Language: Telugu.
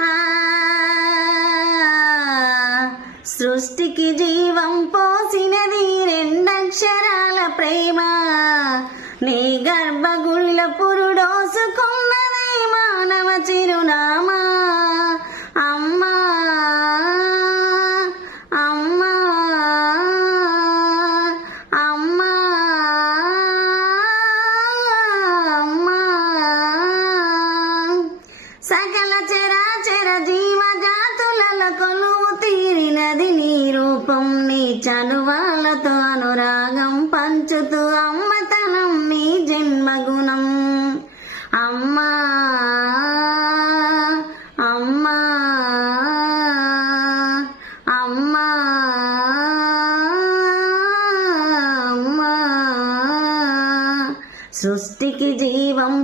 ఆ సృష్టికి జీవం పోసినది రెండక్షరాల ప్రేమ, నీ గర్భగుడిలో పురుడోసుకున్నది మానవ చిరునామా. అమ్మా అమ్మా అమ్మా అమ్మా సకల చరాచర జీవజాతులలో కొలువు తీరినది నీ రూపం, నీ చనువాలతో అనురాగం పంచుతూ అమ్మతనం నీ జన్మగుణం. అమ్మా అమ్మా అమ్మా అమ్మా సృష్టికి జీవం